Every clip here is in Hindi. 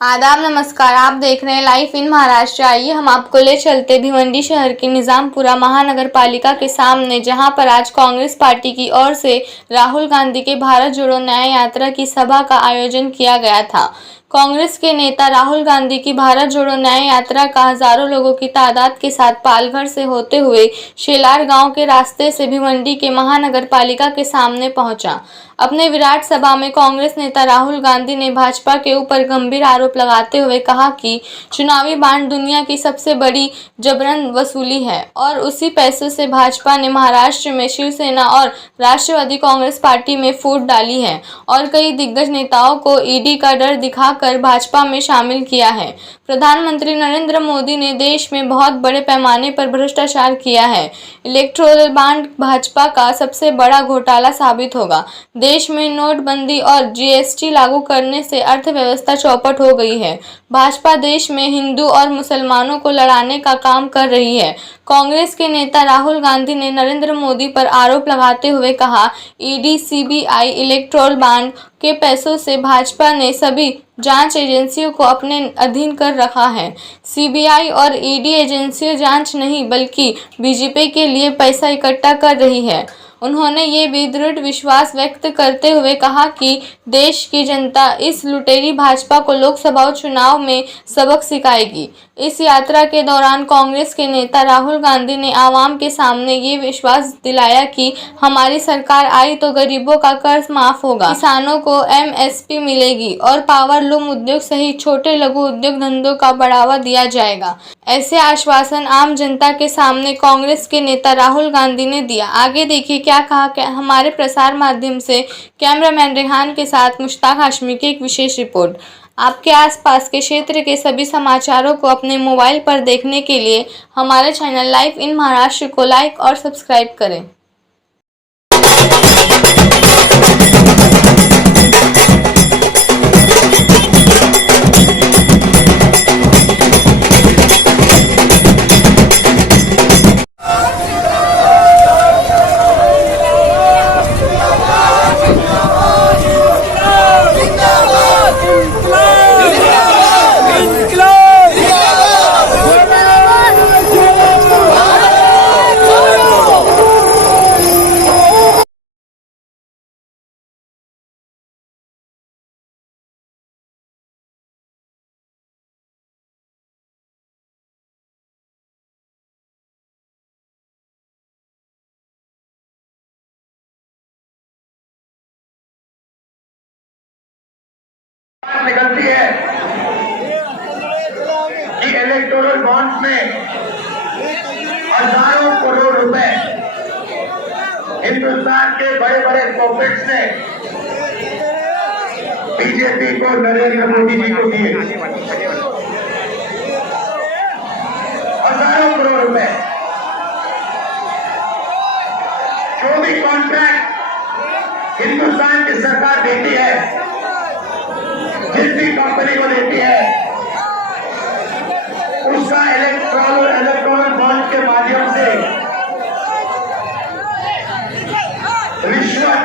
आदाब नमस्कार। आप देख रहे हैं लाइव इन महाराष्ट्र। आइए हम आपको ले चलते भिवंडी शहर की निजामपुरा महानगर पालिका के सामने, जहां पर आज कांग्रेस पार्टी की ओर से राहुल गांधी के भारत जोड़ो न्याय यात्रा की सभा का आयोजन किया गया था। कांग्रेस के नेता राहुल गांधी की भारत जोड़ो न्याय यात्रा का हजारों लोगों की तादाद के साथ पालघर से होते हुए शेलार गांव के रास्ते से भिवंडी के महानगर पालिका के सामने पहुंचा। अपने विराट सभा में कांग्रेस नेता राहुल गांधी ने भाजपा के ऊपर गंभीर आरोप लगाते हुए कहा कि चुनावी बांड दुनिया की सबसे बड़ी जबरन वसूली है और उसी पैसों से भाजपा ने महाराष्ट्र में शिवसेना और राष्ट्रवादी कांग्रेस पार्टी में फूट डाली है और कई दिग्गज नेताओं को ईडी का डर दिखाकर भाजपा में शामिल किया है। प्रधानमंत्री नरेंद्र मोदी ने देश में बहुत बड़े पैमाने पर भ्रष्टाचार किया है। इलेक्टोरल बांड भाजपा का सबसे बड़ा घोटाला साबित होगा। देश में नोटबंदी और जीएसटी लागू करने से अर्थव्यवस्था चौपट हो गई है। भाजपा देश में हिंदू और मुसलमानों को लड़ाने का काम कर रही है। कांग्रेस के नेता राहुल गांधी ने नरेंद्र मोदी पर आरोप लगाते हुए कहा, ईडी, सीबीआई, इलेक्टोरल बांड के पैसों से भाजपा ने सभी जांच एजेंसियों को अपने अधीन कर रखा है। सीबीआई और ईडी एजेंसियां जांच नहीं बल्कि बीजेपी के लिए पैसा इकट्ठा कर रही है। उन्होंने ये भी दृढ़ विश्वास व्यक्त करते हुए कहा कि देश की जनता इस लुटेरी भाजपा को लोकसभा चुनाव में सबक सिखाएगी। इस यात्रा के दौरान कांग्रेस के नेता राहुल गांधी ने आवाम के सामने ये विश्वास दिलाया कि हमारी सरकार आई तो गरीबों का कर्ज माफ होगा, किसानों को एमएसपी मिलेगी और पावर लूम उद्योग सहित छोटे लघु उद्योग धंधों का बढ़ावा दिया जाएगा। ऐसे आश्वासन आम जनता के सामने कांग्रेस के नेता राहुल गांधी ने दिया। आगे देखिए क्या कहा हमारे प्रसार माध्यम से कैमरामैन रेहान के साथ मुश्ताक हाशमी की एक विशेष रिपोर्ट। आपके आसपास के क्षेत्र के सभी समाचारों को अपने मोबाइल पर देखने के लिए हमारे चैनल लाइव इन महाराष्ट्र को लाइक और सब्सक्राइब करें। निकलती है कि इलेक्टोरल बॉन्ड्स में हजारों करोड़ रुपए हिंदुस्तान के बड़े बड़े कॉर्पोरेट्स ने बीजेपी को, नरेंद्र मोदी जी को दिए। हजारों करोड़ रुपए। जो भी कॉन्ट्रैक्ट हिंदुस्तान की सरकार देती है, जिस भी कंपनी को देती है, उसका इलेक्ट्रॉनिक बॉन्ड के माध्यम से रिश्वत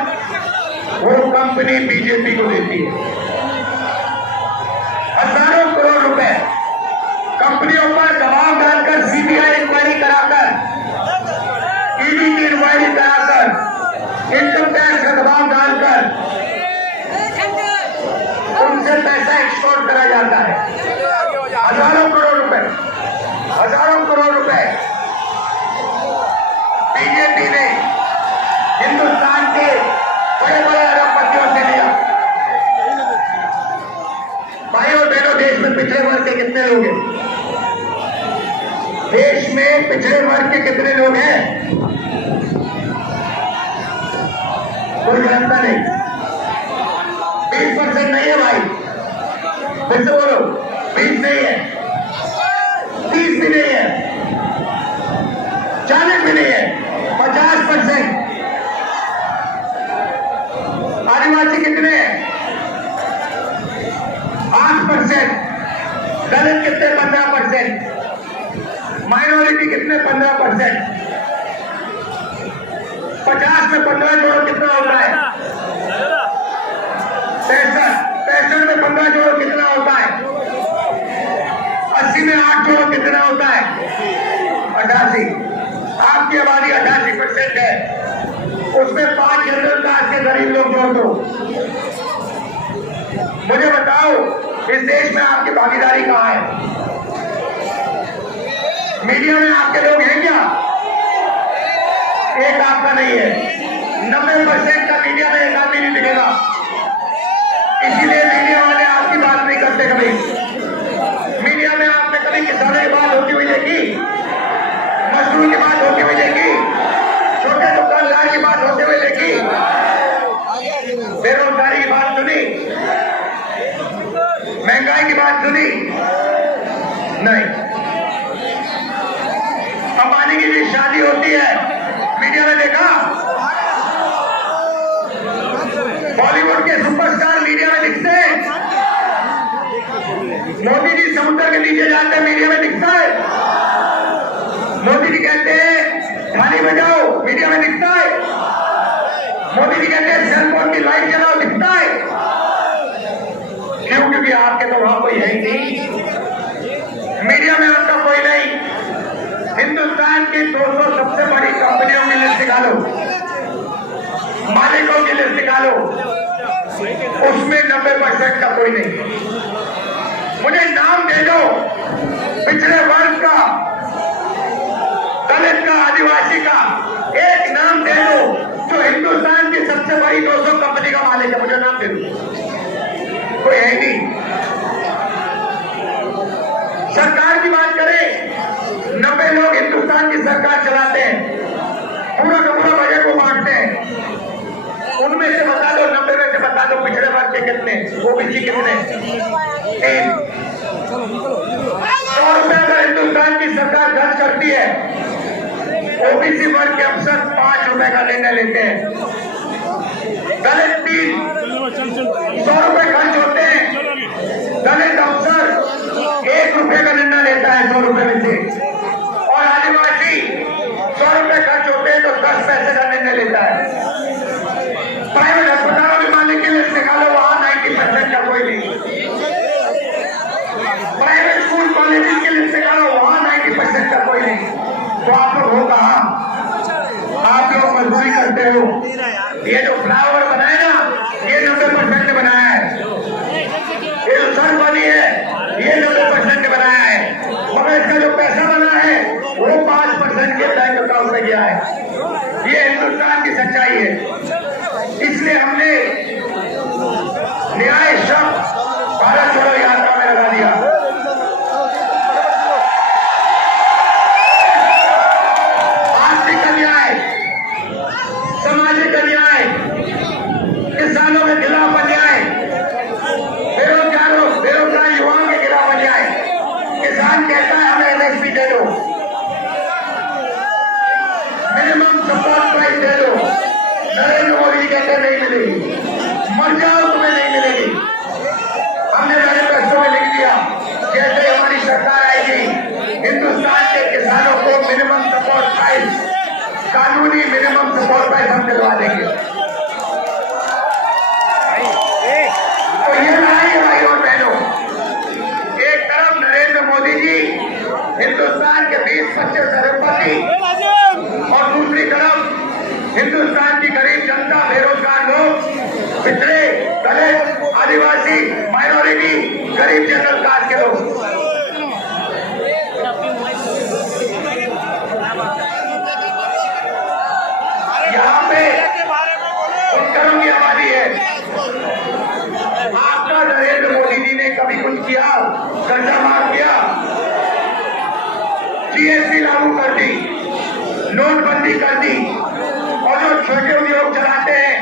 वो कंपनी बीजेपी को देती है। हजारों करोड़ रुपए कंपनियों पर दबाव डालकर, सीबीआई इंक्वायरी कराकर, ईडी की इंक्वायरी कराकर, इनकम टैक्स का दबाव डालकर उनसे पैसा एक्सपोर्ट करा जाता है। हजारों करोड़ रुपए, हजारों करोड़ रुपए बीजेपी ने हिंदुस्तान के बड़े बड़े अरबपतियों से लिया। भाइयों बहनों, देश में पिछड़े वर्ग के कितने लोग हैं? देश में पिछड़े वर्ग के कितने लोग हैं? कोई जानता नहीं। 20% नहीं है भाई, फिर से बोलो, 20 नहीं है, 30 भी नहीं है, 40 भी नहीं है, 50%। आदिवासी कितने हैं? 8%। दलित कितने? 15%। माइनॉरिटी कितने? 15%। 50 में 15 जोड़ो कितना होता है? 63 में 15 जोड़ो कितना होता है? पांच जोड़ो कितना होता है? 88। आपकी आबादी 88% है, उसमें 5 जनरल कास्ट के गरीब लोग जोड़ दो। मुझे बताओ इस देश में आपकी भागीदारी कहां है? मीडिया में आपके लोग हैं क्या? एक आपका नहीं है। 90% का मीडिया में एक आदमी नहीं दिखेगा, इसीलिए मीडिया वाले आपकी बात नहीं करते। कभी मीडिया में आपने कभी किसानों की बात होती हुई देखी? मजदूर की बात होती हुई देखी? छोटे दुकानदार की बात होते हुए देखी? बेरोजगारी की बात सुनी? महंगाई की बात सुनी? नहीं। अंबानी की भी शादी होती है, मीडिया में देखा? बॉलीवुड के सुपरस्टार मीडिया में दिखते हैं? मोदी जी समुद्र के नीचे जाते हैं, मीडिया में दिखता है? मोदी जी कहते हैं थाली बजाओ, मीडिया में दिखता है? मोदी जी कहते हैं सेलफोन की लाइट जलाओ, दिखता है? क्यों? क्योंकि आपके तो वहां कोई है ही नहीं, मीडिया में आपका कोई नहीं। हिंदुस्तान की 200 सबसे बड़ी कंपनियों की लिस्ट निकालो, मालिकों की लिस्ट निकालो, उसमें 90% का कोई नहीं। मुझे नाम दे दो पिछड़े वर्ग का, दलित का, आदिवासी का, एक नाम दे दो जो हिंदुस्तान की सबसे बड़ी 200 कंपनी का मालिक है। मुझे नाम दे दो, कोई है नहीं। सरकार की बात करें, 90 लोग हिंदुस्तान की सरकार चलाते हैं, पूरा का पूरा बजट को बांटते हैं। उनमें से बता दो, 90 में से बता दो पिछड़े वर्ग के कितने, ओबीसी कितने? 3। 100 रुपए अगर हिंदुस्तान की सरकार खर्च करती है, ओबीसी वर्ग के अफसर 5 रुपए का निर्णय लेते हैं। दलित 3 100 रुपए खर्च होते हैं, दलित अफसर 1 रुपए का निर्णय लेता है 100 रुपए में से। और आदिवासी 100 रुपए खर्च होते हैं तो 10 पैसे का निर्णय लेता है। प्राइवेट अस्पतालों के मालिक की लिस्ट निकालो, वहां 90% का कोई नहीं। प्राइवेट स्कूल कॉलेज की लिस्ट निकालो, वहां 90% का कोई नहीं। तो आप लोग हो कहां? आप लोग मजदूरी करते हो। ये जो फ्लाईओवर बनाए ना, ये 90% ने बनाया है। ये जो सड़क बनी है, ये 90% ने बनाया है। मगर इसका जो पैसा बना है वो 5% के बैंक अकाउंट में गया है। ये हिंदुस्तान की सच्चाई है। इसलिए हमने न्याय शब्द भारत छोड़ो यात्रा में लगा दिया। आर्थिक अन्याय, सामाजिक अन्याय, किसानों के खिलाफ अन्याय, बेरोजगार युवाओं के खिलाफ अन्याय। किसान कहता है हमें एमएसपी दे दो, मिनिमम सपोर्ट प्राइस दे दो। नरेंद्र मोदी कहते नहीं मिलेगी, मर जाओ तुम्हें नहीं मिलेगी। हमने मैनिफेस्टो में लिख दिया जैसे हमारी सरकार आएगी हिंदुस्तान के किसानों को मिनिमम सपोर्ट प्राइस, कानूनी मिनिमम सपोर्ट प्राइस हम दिलवा देंगे। तो ये लड़ाई है भाई और बहनों। एक तरफ नरेंद्र मोदी जी हिंदुस्तान के 20-25 अरबपति, और दूसरी तरफ हिंदुस्तान की गरीब जनता, बेरोजगार लोग, पिछड़े, दलित, आदिवासी, माइनॉरिटी, गरीब जनरल कास्ट के लोग। यहाँ पे उपकरणों की आबादी है। आपका नरेंद्र मोदी जी ने कभी कुछ किया? कर्जा माफ किया, जीएसटी लागू कर दी, नोटबंदी कर दी, और जो छोटे उद्योग चलाते हैं